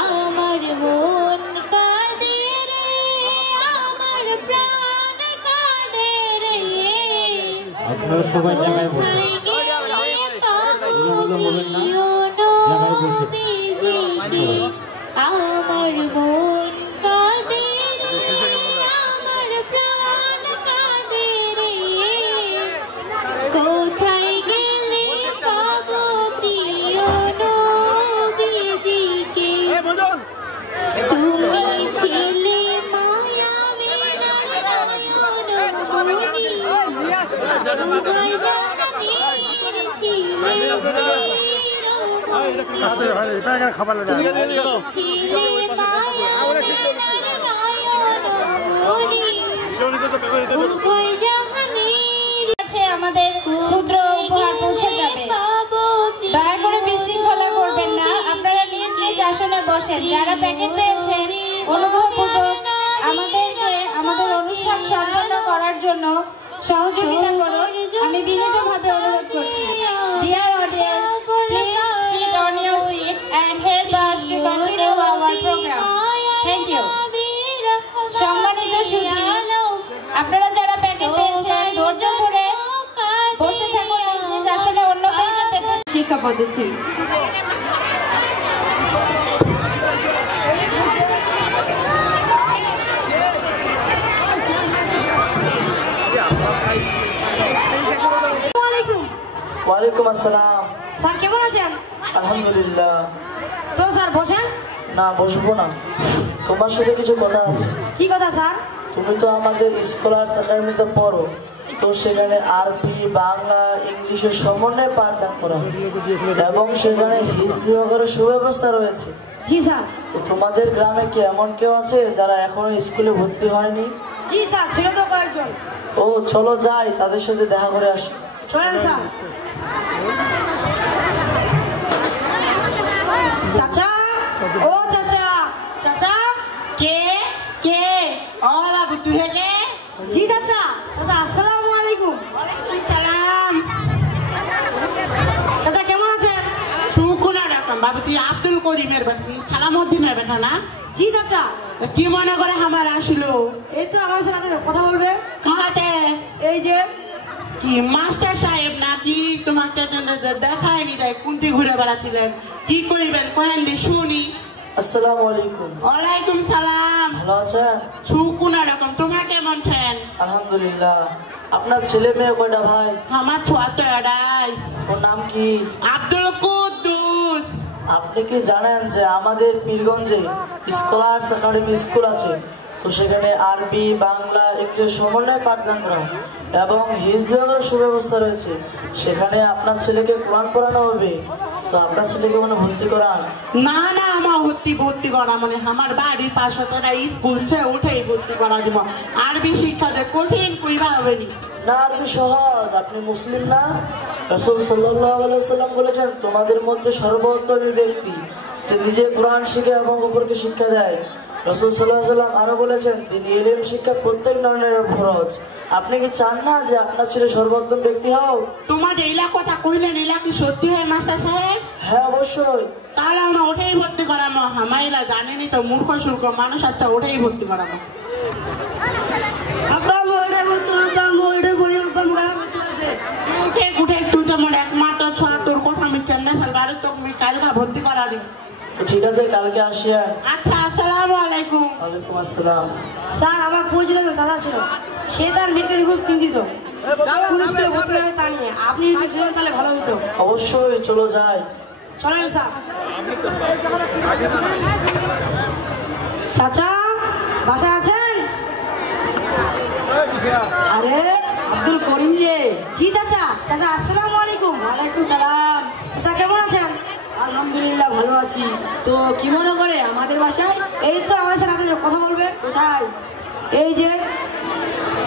আমার মন কাঁদে রে আমার প্রাণ কাঁদে রে আপনারা সবাই জায়গায় বসে আমার মন কাঁদে রে আমার প্রাণ কাঁদে রে কোথায় গেলে পাবো প্রিয় নবীজিকে তুমি ছিলে মায়াবী নয়নমণি উভয় জগতের ছিলে আমাদের ক্ষুদ্র উপহার পৌঁছে যাবে দয়া করে বিশৃঙ্খলা করবেন না আপনারা নিজ নিজ আসনে বসেন যারা প্যাকেট পেয়েছেন অনুগ্রহপূর্বক আমাদেরকে আমাদের অনুষ্ঠান সম্পন্ন করার জন্য সহযোগিতা করুন আমি বিনীতভাবে অনুরোধ করছি dear audience please sit on your seat and help us to continue our programme thank you সম্মানিত সুধী আপনারা যারা প্যাকেট পেয়েছেন ধৈর্য ধরে বসে থাকুন নিজ নিজ আসলে অন্য কাউকে পেতে শিক্ষা পদ্ধতি ওয়ালাইকুম আসসালাম। স্যার কেমন আছেন? আলহামদুলিল্লাহ। তো স্যার বসেন। না বসবো না, তোমার সাথে কিছু কথা আছে। কি কথা স্যার? তুমি তো আমাদের স্কলার্স একাডেমিতে পড়ো, তো সেখানে আরবি বাংলা ইংলিশের সমন্বয়ে পাঠদান করা এবং সেখানে বিভাগের সুব্যবস্থা রয়েছে। জি স্যার। তো তোমাদের গ্রামে কি এমন কেউ আছে যারা এখনো স্কুলে ভর্তি হয়নি? জি স্যার, ছিল তো কয়েকজন। ও চলো যাই, তাদের সাথে দেখা করে আসি। চলেন স্যার। চাচা, ও চাচা, চাচা কে কে? ও বাবু তুই কে? জি চাচা। চাচা আসসালামু আলাইকুম। ওয়ালাইকুম সালাম। চাচা কেমন আছেন? সুকুনা রকম। বাবু তুই আব্দুল করিমের সালামউদ্দিনের বেটা না? জি চাচা। কি মনে করে আমার আসলো? এই তো আমার সাথে কথা বলবে। কাহাতে? এই যে কি মাস্টার সাহেব নাকি? তোমাকে দেখায়নি তাই কুন্তি ঘুরে বেড়াচ্ছিলেন, কি করিবেন কহেন দি শুনি। আসসালামু আলাইকুম। ওয়ালাইকুম সালাম। ভালো আছেন? সুকুনা রকম। তোমার কেমন আছেন? আলহামদুলিল্লাহ। আপনার ছেলে মেয়ে কয়টা ভাই? আমার ছোয়া তো এটাই। ওর নাম কি? আব্দুল কুদ্দুস। আপনি কি জানেন যে আমাদের পীরগঞ্জে স্কলার্স একাডেমি স্কুল আছে, তো সেখানে আরবি বাংলা ইংলিশ সমন্বয়ে পাঠদান করা এবং হিজবির সুব্যবস্থা রয়েছে। সেখানে আপনার ছেলেকে কোরআন পড়ানো হবে, তো আপনার ছেলেকে ওখানে ভর্তি করান। না না, আমার ভর্তি করা মানে আমার বাড়ির পাশে তো স্কুল ছে, উঠেই ভর্তি করা দিব। আরবি শিক্ষা যে কঠিন কইবা হবে না, আরবি সহজ। আপনি মুসলিম না? রাসূল সাল্লাল্লাহু আলাইহি ওয়াসাল্লাম বলেছেন তোমাদের মধ্যে সর্বোত্তম ব্যক্তি যে নিজে কোরআন শিখে এবং অপরকে শিক্ষা দেয়। রাসূল সাল্লাল্লাহু আলাইহি ওয়াসাল্লাম আরো বলেছেন তিনি ইলম শিক্ষা প্রত্যেক নরের ফরজ। আপনি কি চান না যে আপনার ছেলে সর্বোত্তম ব্যক্তি হোক? তোমার এই কথা কইলেন, এলা কি সত্যি হয় মাস্টার সাহেব? হ্যাঁ অবশ্যই। তাহলে আমরা ওটাই ভর্তি করাবো। হামাইলা জানেনি তো মূর্খ শুল্ক মানুষ। আচ্ছা ওটাই ভর্তি করাবো। উঠে তুই তো আমার একমাত্র ছোঁয়া, তোর কথা আমি কেমনে ফেলবার, তোকে কালকে ভর্তি করা দিব। ঠিক আছে কালকে আসিয়া। আচ্ছা আসসালামু আলাইকুম। ওয়ালাইকুম আসসালাম। স্যার আমার পরিচিত দাদা ছিল, সে তার মেয়েকে খুব চিন্তিত। কোন স্কুলে ভর্তি হবে তা নিয়ে আপনি যদি বলেন তাহলে ভালো হতো। অবশ্যই, চলো যাই। চলেন স্যার। চাচা বাসা আছেন? আরে আব্দুল করিম যে। জি চাচা। চাচা আসসালামু আলাইকুম। ওয়ালাইকুম সালাম। চাচা কেমন আছেন? আলহামদুলিল্লাহ ভালো আছি। তো কি মনে করে আমাদের বাসায়? এই তো আমার সাথে আপনার কথা বলবে। কোথায়? এই যে।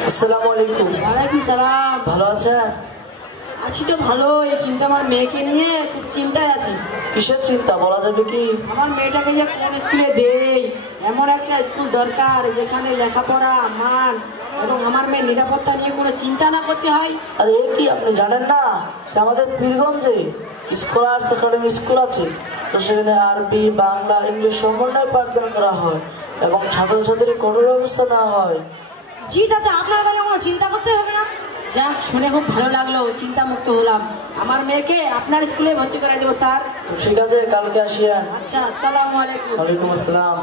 আসসালামু আলাইকুম। ওয়ালাইকুম সালাম। ভালো আছেন? আছি তো ভালোই, কিন্তু আমার মেয়েকে নিয়ে খুব চিন্তায় আছি। কিসের চিন্তা বলা যাবে কি? আমার মেয়েটাকে যে কোন স্কুলে দেই, এমন একটা স্কুল দরকার যেখানে লেখাপড়া মান এবং আমার মেয়ের নিরাপত্তা নিয়ে কোনো চিন্তা না করতে হয়। আরে এ কি আপনি জানেন না যে আমাদের পীরগঞ্জে স্কলার্স একাডেমি স্কুল আছে? তো সেখানে আরবি, বাংলা, ইংলিশ সমন্বয়ে পাঠদান করা হয় এবং ছাত্রছাত্রীর কঠোর ব্যবস্থা নেওয়া হয়। জি চাচা, আপনার তাহলে কোনো চিন্তা করতে হবে না। যাক, শুনে খুব ভালো লাগলো, চিন্তা মুক্ত হলাম। আমার মেয়েকে আপনার স্কুলে ভর্তি করাই দেবো স্যার। ঠিক আছে, কালকে আসিয়েন। আচ্ছা, আসসালামু আলাইকুম। ওয়ালাইকুম আসসালাম।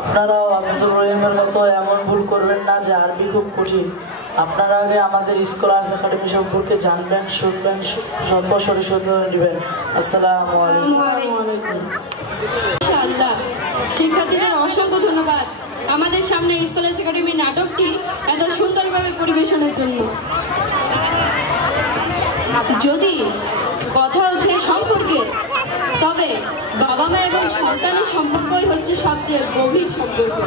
আপনারাও আব্দুল রহিমের মতো এমন ভুল করবেন না যে আরবি খুব কঠিন। আপনারা আগে আমাদের স্কলার্স একাডেমি সম্পর্কে জানবেন, শুনবেন, সর্বস্বরে সুন্দর নেবেন। আসসালামু আলাইকুম। ইনশাআল্লাহ। শিক্ষার্থীদের অসংখ্য ধন্যবাদ আমাদের সামনে স্কলার্স একাডেমি নাটকটি এত সুন্দরভাবে পরিবেশনের জন্য। যদি কথা ওঠে সম্পর্কে, তবে বাবা মা এবং সন্তানের সম্পর্কই হচ্ছে সবচেয়ে গভীর সম্পর্ক।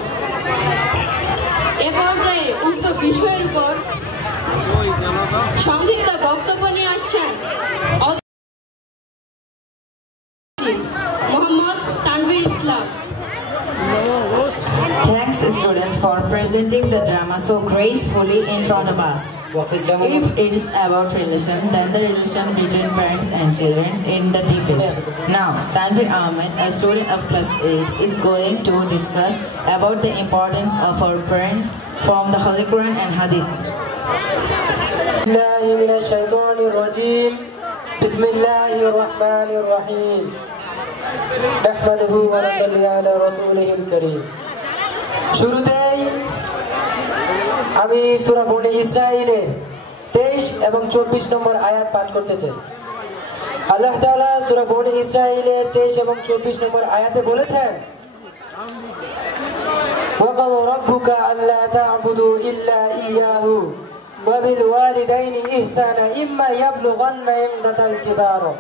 এ পর্যায়ে উক্ত বিষয়ের উপর সংক্ষিপ্ত বক্তব্য নিয়ে আসছেন মোহাম্মদ তানভীর ইসলাম। Thanks students for presenting the drama so gracefully in front of us. If it is about relation, then the relation between parents and children in the deepest. Now, Tanvir Ahmed, a student of class 8, is going to discuss about the importance of our parents from the Holy Quran and Hadith. Bismillahirrahmanirrahim. Nahmaduhu wa nusalli ala rasulihil kareem. শুরুতেই আমি সূরা বনী ইসরাঈলের 23 এবং 24 নম্বর আয়াত পাঠ করতে চাই। আল্লাহ তাআলা সূরা বনী ইসরাঈলের 23 এবং 24 নম্বর আয়াতে বলেছেন, ওয়া ক্বালা রাব্বুকা আল্লা তা'বুদু ইল্লা ইয়্যাহু ওয়া বিল ওয়ালিদাইনি ইহসানা ইম্মা ইয়াবলুগান্না ইনদাতাল কিবারা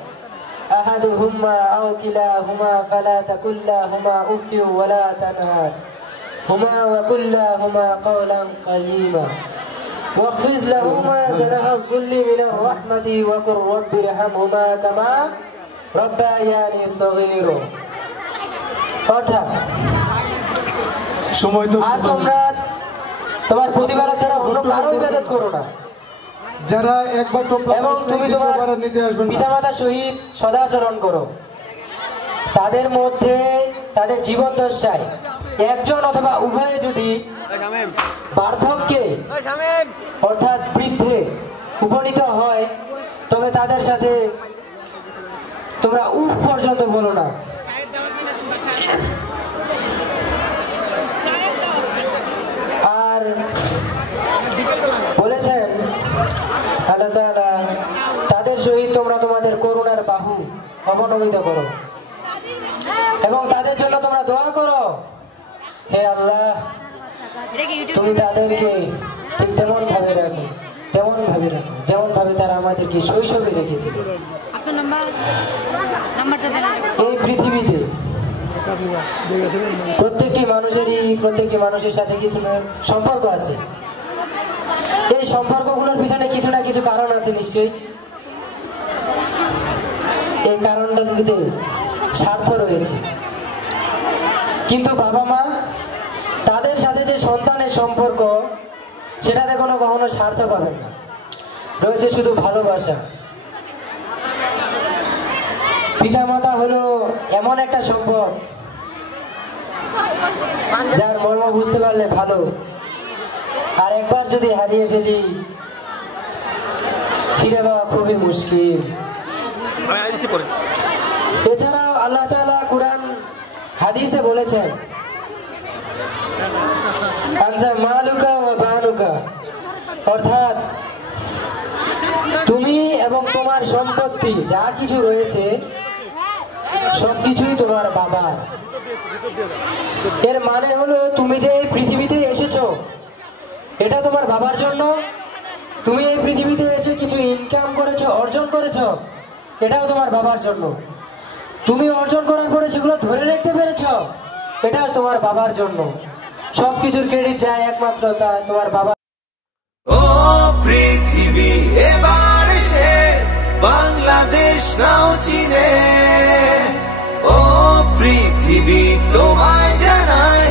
আহাদুহুমা আও কিলাহুমা ফালা তাকুল লাহুমা উফফিন ওয়া লা তানহার হুমা ওয়া কুল লাহুমা কাওলান কারীমা ওয়াখফিজ লাহুমা জানাহা যুল্লি মিনার রাহমাতি ওয়া কুর রাব্বিরহামহুমা কামা রাব্বায়ানি সগীরা। অর্থাৎ সময় তো আর তোমরা তোমার প্রতিপালক ছাড়া অন্য কারো ইবাদত করো না, যারা একবার এবং তুমি তোমার পিতামাতার সহিত সদাচরণ করো। তাদের মধ্যে তাদের জীবন দশায় একজন অথবা উভয়ে যদি বার্ধক্যে অর্থাৎ বৃদ্ধে উপনীত হয়, তবে তাদের সাথে তোমরা উফ পর্যন্ত বলো না। আর বলেছেন আল্লাহ তাআলা, তাদের সহিত তোমরা তোমাদের করুণার বাহু অবনমিত করো এবং তাদের জন্য তোমরা দোয়া করো, হে আল্লাহ তুমি তাদেরকে ঠিক তেমন ভাবে রাখো যেমন ভাবে তারা আমাদেরকে শৈশবে রেখেছিল। এই পৃথিবীতে প্রত্যেকটি মানুষের সাথে কিছু সম্পর্ক আছে। এই সম্পর্কগুলোর পিছনে কিছু না কিছু কারণ আছে নিশ্চয়ই। এই কারণটাতে স্বার্থ রয়েছে, কিন্তু বাবা মা তাদের সাথে যে সন্তানের সম্পর্ক, সেটাতে কখনো স্বার্থ পাবেন না, রয়েছে শুধু ভালোবাসা। পিতামাতা হলো এমন একটা সম্পদ যার মর্ম বুঝতে পারলে ভালো, আর একবার যদি হারিয়ে ফেলি ফিরে পাওয়া খুবই মুশকিল। এছাড়াও আল্লাহ তাআলা কুরআন হাদিসে বলেছেন আনতা মালুকা ওয়া বানুকা, অর্থাৎ তুমি এবং তোমার সম্পত্তি যা কিছু রয়েছে সবকিছুই তোমার বাবার। এর মানে হলো তুমি যে এই পৃথিবীতে এসেছো এটা তোমার বাবার জন্য। তুমি এই পৃথিবীতে এসে কিছু ইনকাম করেছো, অর্জন করেছো, এটাও তোমার বাবার জন্য। তুমি অর্জন করার পরে সেগুলো ধরে রাখতে পেরেছো, এটাও তোমার বাবার জন্য। সবকিছুর ক্রেডিট যায় একমাত্র তোমার বাবা। ও পৃথিবী এবার সে বাংলাদেশ নাও চিনে, ও পৃথিবী তোমায় জানায়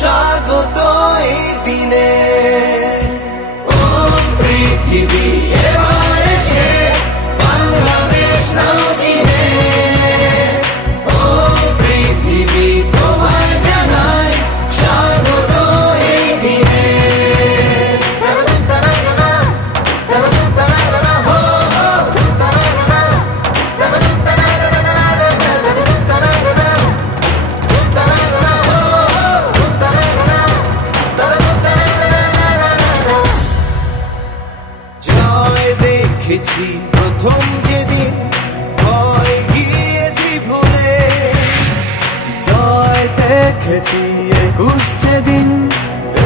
স্বাগত এই দিনে। ও পৃথিবী এবার সে বাংলাদেশ নাও চিনে, ও পৃথিবী তোমায় জানায় স্বাগত এই দিনে। দেখেছি প্রথম যেদিন ভয় গিয়েছি ভুলে, জয় দেখেছি 21 যেদিন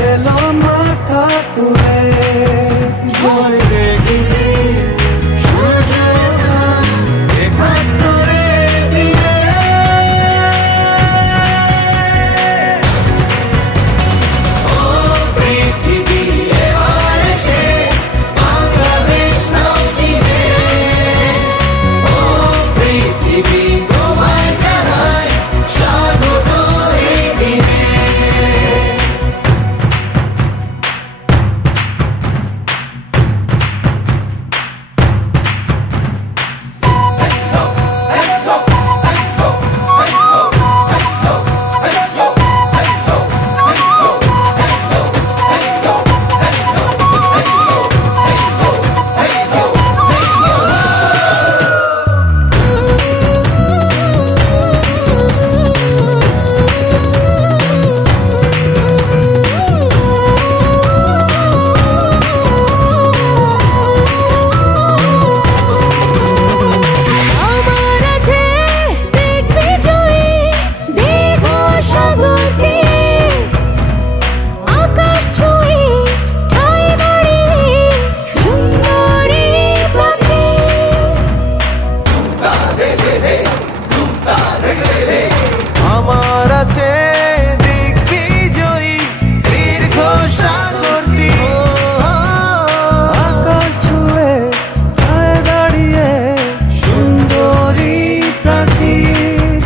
এলো মাথা তুলে, জয় দেখেছি সূর্যটা 71 দিনে। ও পৃথিবী এবার সে বাংলাদেশ নাও চিনে, ও পৃথিবী তোমায় জানায় স্বাগত এই দিনে। আমার আছে দিগ্বিজয়ী দীর্ঘ সাগর তীর, আকাশ ছুঁয়ে দাঁড়িয়ে সুন্দরী প্রাচীর,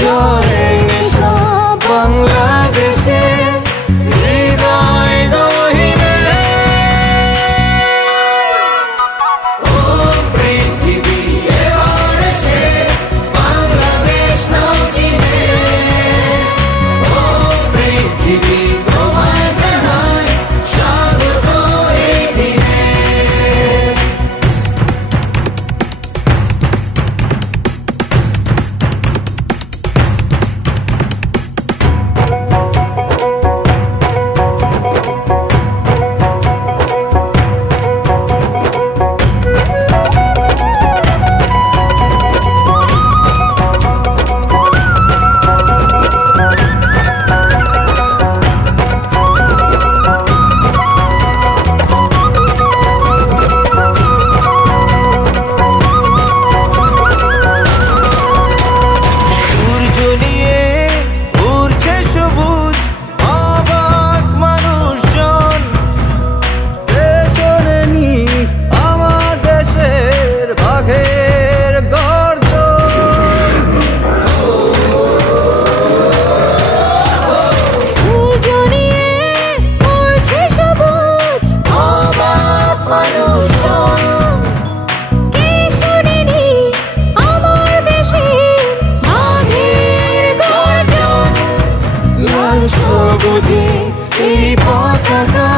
জয়ের নেশা বাংলাদেশে হৃদয় গহীনে। ও পৃথিবী এবার সে বাংলাদেশ নাও চিনে, ও পৃথিবী তোমায় জানায় স্বাগত এই দিনে। সূর্য নিয়ে উড়ছে সবুজ অবাক মানুষজন, শোনেনি আমার দেশের বাঘের গর্জন। সূর্য নিয়ে উড়ছে সবুজ অবাক মানুষজন, কে শোনেনি আমার দেশের বাঘের গর্জন। লাল সবুজে এই পতাকা